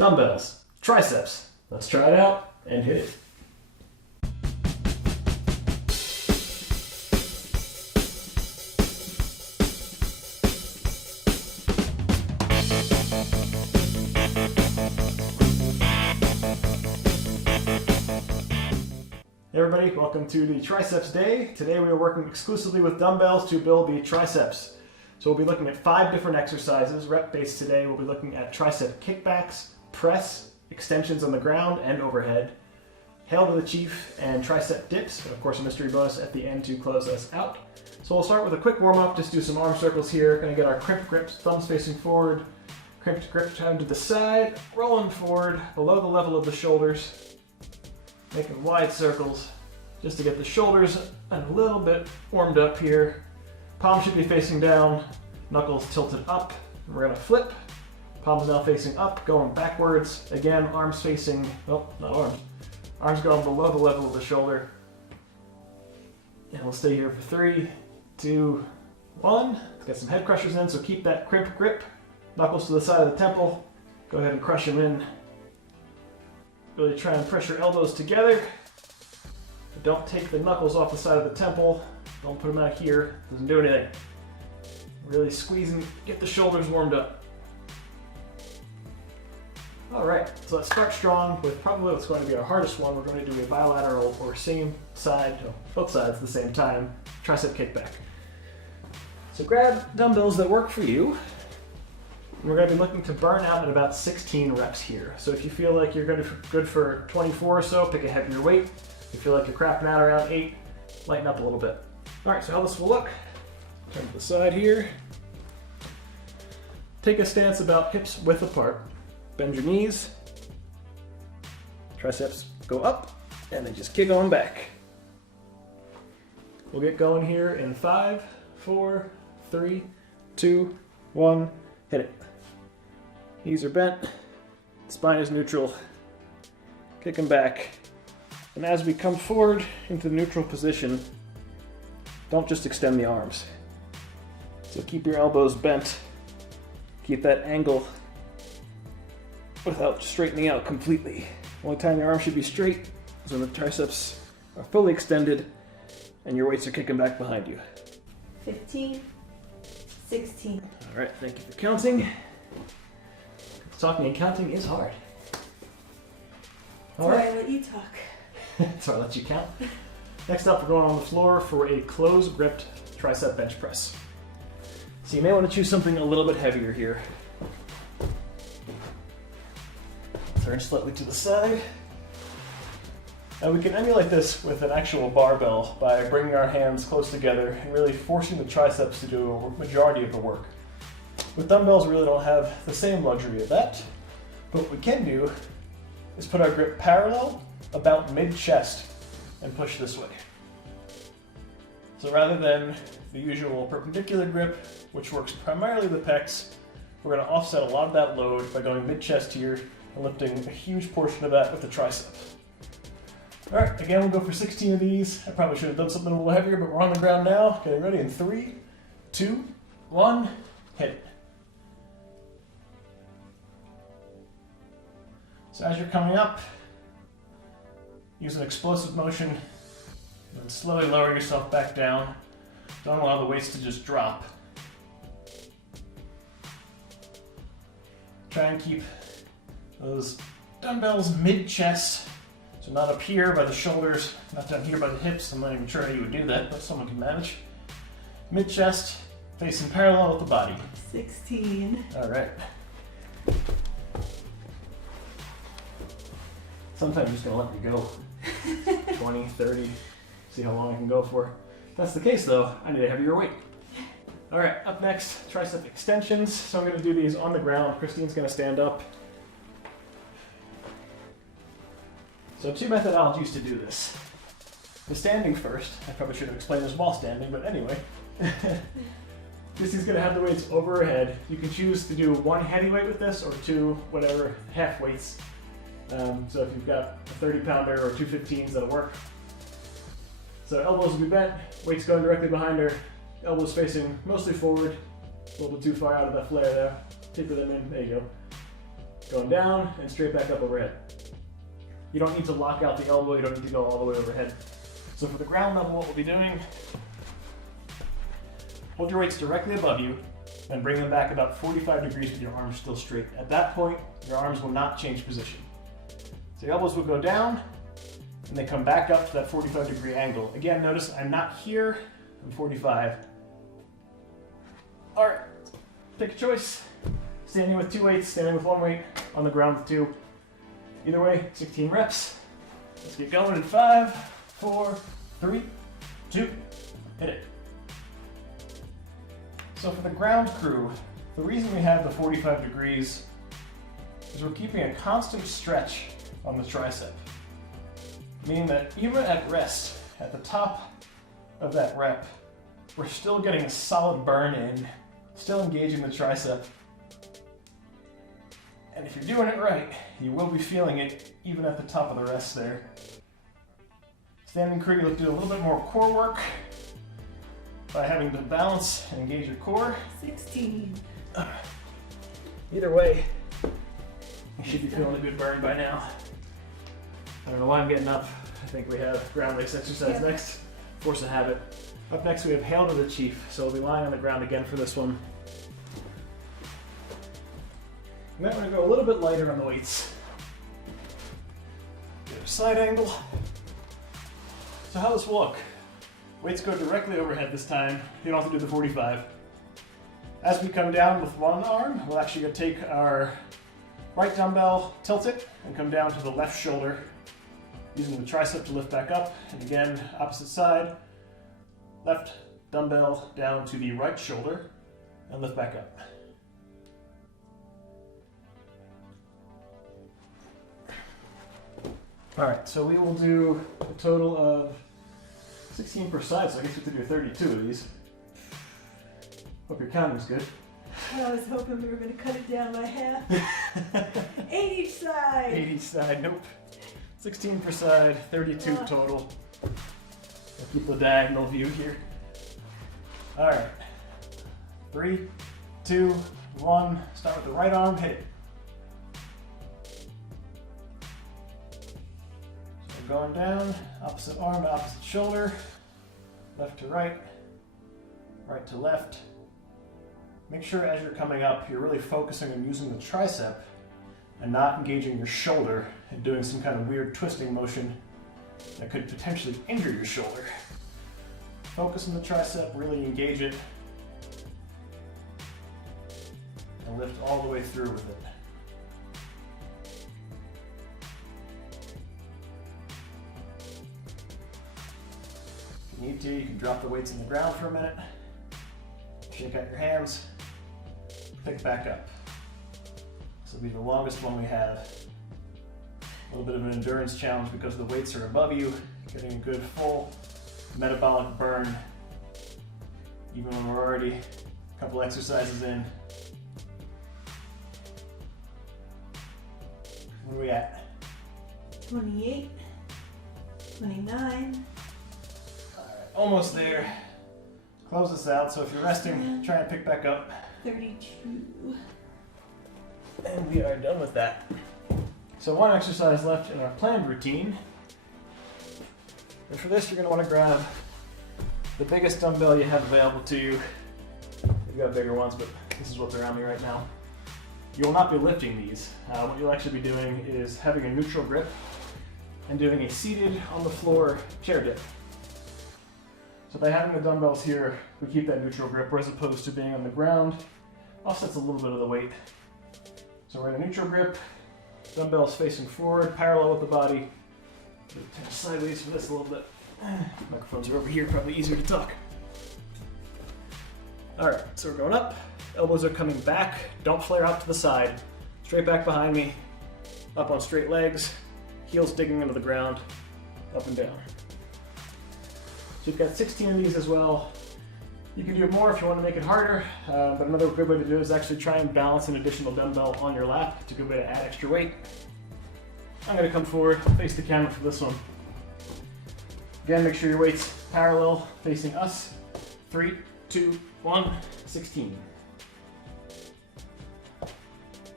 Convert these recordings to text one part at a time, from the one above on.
dumbbells, triceps. Let's try it out and hit it. Hey everybody, welcome to the Triceps Day. Today we are working exclusively with dumbbells to build the triceps. So we'll be looking at 5 different exercises. Rep-based today, we'll be looking at Tricep Kickbacks, press, extensions on the ground and overhead, Hail to the Chief, and Tricep Dips, and of course a mystery bonus at the end to close us out. So we'll start with a quick warm-up, just do some arm circles here. Gonna get our crimped grips, thumbs facing forward, crimped grip down to the side, rolling forward below the level of the shoulders, making wide circles just to get the shoulders a little bit warmed up here. Palms should be facing down, knuckles tilted up. We're gonna flip. Palms now facing up, going backwards. Again, arms facing, oh, not arms. Arms going below the level of the shoulder. And we'll stay here for 3, 2, 1. Let's get some head crushers in, so keep that crimped grip. Knuckles to the side of the temple. Go ahead and crush them in. Really try and press your elbows together. But don't take the knuckles off the side of the temple. Don't put them out here, doesn't do anything. Really squeeze and get the shoulders warmed up. All right, so let's start strong with probably what's going to be our hardest one. We're going to do a bilateral or same side, no, both sides at the same time, tricep kickback. So grab dumbbells that work for you. We're going to be looking to burn out at about 16 reps here. So if you feel like you're good for 24 or so, pick a heavier weight. If you feel like you're crapping out around 8, lighten up a little bit. All right, so how this will look. Turn to the side here. Take a stance about hips width apart. Bend your knees. Triceps go up, and then just kick on back. We'll get going here in 5, 4, 3, 2, 1, hit it. Knees are bent, spine is neutral. Kicking back. And as we come forward into the neutral position, don't just extend the arms. So keep your elbows bent. Keep that angle without straightening out completely. The only time your arm should be straight is when the triceps are fully extended and your weights are kicking back behind you. 15, 16. All right, thank you for counting. Talking and counting is hard. All right, I let you talk. So I'll let you count. Next up, we're going on the floor for a closed gripped tricep bench press. So you may want to choose something a little bit heavier here. Turn slightly to the side. And we can emulate this with an actual barbell by bringing our hands close together and really forcing the triceps to do a majority of the work. With dumbbells, we really don't have the same luxury of that. But what we can do is put our grip parallel about mid-chest and push this way. So rather than the usual perpendicular grip, which works primarily the pecs, we're going to offset a lot of that load by going mid-chest here and lifting a huge portion of that with the tricep. All right, again, we'll go for 16 of these. I probably should have done something a little heavier, but we're on the ground now. Getting ready in 3, 2, 1, hit it. So as you're coming up, use an explosive motion and slowly lower yourself back down. Don't allow the weights to just drop. Try and keep those dumbbells mid-chest, so not up here by the shoulders, not down here by the hips. I'm not even sure how you would do that, but someone can manage. Mid-chest, facing parallel with the body. 16. All right. Sometimes I'm just gonna let you go. 20, 30, see how long I can go for. If that's the case though, I need a heavier weight. All right, up next, tricep extensions. So I'm gonna do these on the ground. Christine's gonna stand up. So 2 methodologies to do this. The standing first. I probably should have explained this while standing, but anyway. Christine's gonna have the weights over her head. You can choose to do 1 heavy weight with this or 2, whatever, half weights. So if you've got a 30-pounder or 2 15s, that'll work. So elbows will be bent, weights going directly behind her, elbows facing mostly forward, a little bit too far out of that flare there. Taper them in, there you go. Going down and straight back up overhead. You don't need to lock out the elbow, you don't need to go all the way overhead. So for the ground level, what we'll be doing, hold your weights directly above you and bring them back about 45 degrees with your arms still straight. At that point, your arms will not change position. So your elbows will go down and they come back up to that 45-degree angle. Again, notice I'm not here, I'm 45. All right, pick a choice. Standing with 2 weights, standing with 1 weight, on the ground with 2. Either way, 16 reps. Let's get going in 5, 4, 3, 2, hit it. So for the ground crew, the reason we have the 45 degrees is we're keeping a constant stretch on the tricep. Meaning that even at rest, at the top of that rep, we're still getting a solid burn in, still engaging the tricep. And if you're doing it right, you will be feeling it even at the top of the rest there. Standing crew, you look to do a little bit more core work by having to balance and engage your core. 16. Either way, you should be feeling a good burn by now. I don't know why I'm getting up. I think we have ground base exercise next. Force a habit. Up next we have Hail to the Chief. So we'll be lying on the ground again for this one. You might want to go a little bit lighter on the weights. Get a side angle. So how does this look? Weights go directly overhead this time. You don't have to do the 45. As we come down with one arm, we'll actually take our right dumbbell, tilt it, and come down to the left shoulder, using the tricep to lift back up. And again, opposite side, left dumbbell down to the right shoulder, and lift back up. All right, so we will do a total of 16 per side, so I guess we have to do 32 of these. Hope your counting's good. I was hoping we were going to cut it down by half. 8 each side. 8 each side, nope. 16 per side, 32 total. I'll keep the diagonal view here. All right, 3, 2, 1. Start with the right arm, hit it. So we're going down, opposite arm, opposite shoulder, left to right, right to left. Make sure as you're coming up, you're really focusing on using the tricep and not engaging your shoulder and doing some kind of weird twisting motion that could potentially injure your shoulder. Focus on the tricep, really engage it, and lift all the way through with it. If you need to, you can drop the weights on the ground for a minute, shake out your hands, pick back up. This will be the longest one we have. A little bit of an endurance challenge because the weights are above you, getting a good full metabolic burn, even when we're already a couple exercises in. Where are we at? 28, 29. All right, almost there. Close this out, so if you're resting, try and pick back up. 32. And we are done with that. So one exercise left in our planned routine. And for this, you're going to want to grab the biggest dumbbell you have available to you. We've got bigger ones, but this is what's around me right now. You will not be lifting these. What you'll actually be doing is having a neutral grip and doing a seated on the floor chair dip. So by having the dumbbells here, we keep that neutral grip, as opposed to being on the ground. Offsets a little bit of the weight. So we're in a neutral grip, dumbbells facing forward, parallel with the body. Turn sideways for this a little bit. Microphones are over here, probably easier to talk. All right, so we're going up. Elbows are coming back. Don't flare out to the side. Straight back behind me. Up on straight legs. Heels digging into the ground. Up and down. So you've got 16 of these as well. You can do more if you want to make it harder, but another good way to do it is actually try and balance an additional dumbbell on your lap. It's a good way to add extra weight. I'm going to come forward, face the camera for this one. Again, make sure your weight's parallel, facing us. 3, 2, 1, 16.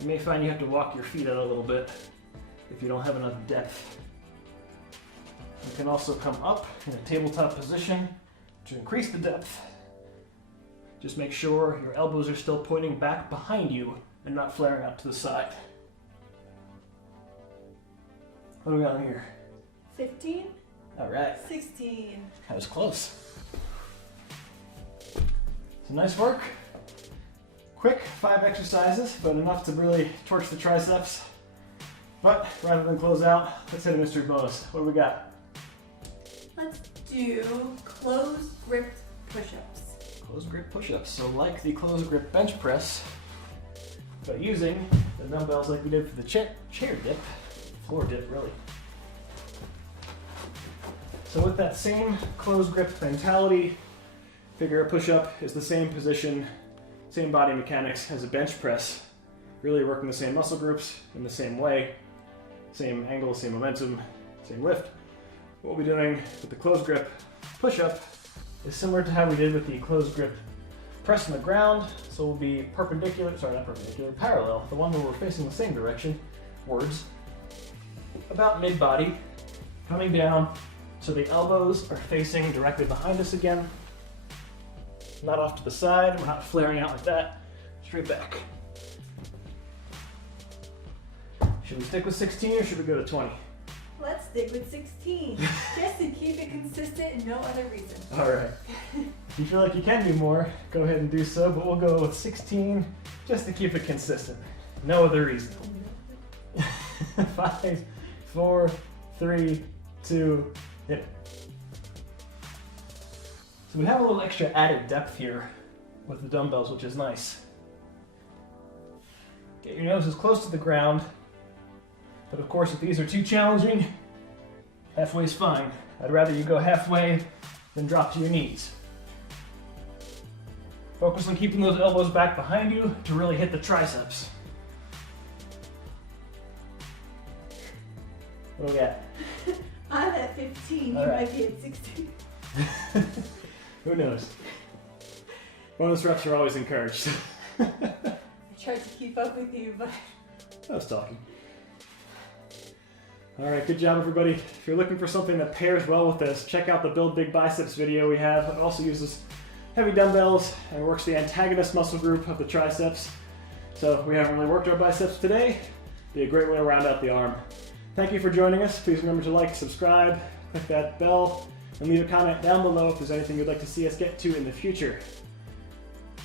You may find you have to walk your feet out a little bit if you don't have enough depth. You can also come up in a tabletop position to increase the depth. Just make sure your elbows are still pointing back behind you and not flaring out to the side. What do we got here? 15. All right. 16. That was close. So nice work. Quick 5 exercises, but enough to really torch the triceps. But rather than close out, let's hit a mystery bonus. What do we got? Let's do closed grip push-ups. Closed grip push-ups. So like the closed grip bench press, but using the dumbbells like we did for the chair dip, floor dip really. So with that same closed grip mentality, figure a push-up is the same position, same body mechanics as a bench press, really working the same muscle groups in the same way, same angle, same momentum, same lift. What we'll be doing with the closed grip push-up is similar to how we did with the closed grip press on the ground. So we'll be parallel, the one where we're facing the same direction, about mid-body, coming down so the elbows are facing directly behind us again, not off to the side, we're not flaring out like that, straight back. Should we stick with 16 or should we go to 20? Let's stick with 16, just to keep it consistent and no other reason. All right. If you feel like you can do more, go ahead and do so, but we'll go with 16 just to keep it consistent. No other reason. 5, 4, 3, 2, hit it. So we have a little extra added depth here with the dumbbells, which is nice. Get your nose as close to the ground, but of course if these are too challenging, halfway is fine. I'd rather you go halfway than drop to your knees. Focus on keeping those elbows back behind you to really hit the triceps. What do we got? I'm at 15, All you right. might be at 16. Who knows? Bonus reps are always encouraged. I tried to keep up with you, but I was talking. All right, good job everybody. If you're looking for something that pairs well with this, check out the Build Big Biceps video we have. It also uses heavy dumbbells and works the antagonist muscle group of the triceps. So we haven't really worked our biceps today. Be a great way to round out the arm. Thank you for joining us. Please remember to like, subscribe, click that bell, and leave a comment down below if there's anything you'd like to see us get to in the future.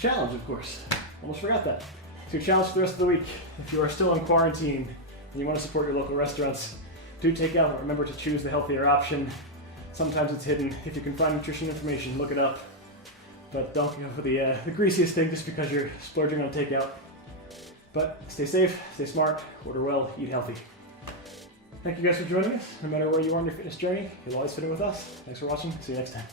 Challenge, of course. Almost forgot that. It's your challenge for the rest of the week. If you are still in quarantine and you want to support your local restaurants, do take out, but remember to choose the healthier option. Sometimes it's hidden. If you can find nutrition information, look it up. But don't go for the greasiest thing just because you're splurging on takeout. But stay safe, stay smart, order well, eat healthy. Thank you guys for joining us. No matter where you are on your fitness journey, you'll always fit in with us. Thanks for watching. See you next time.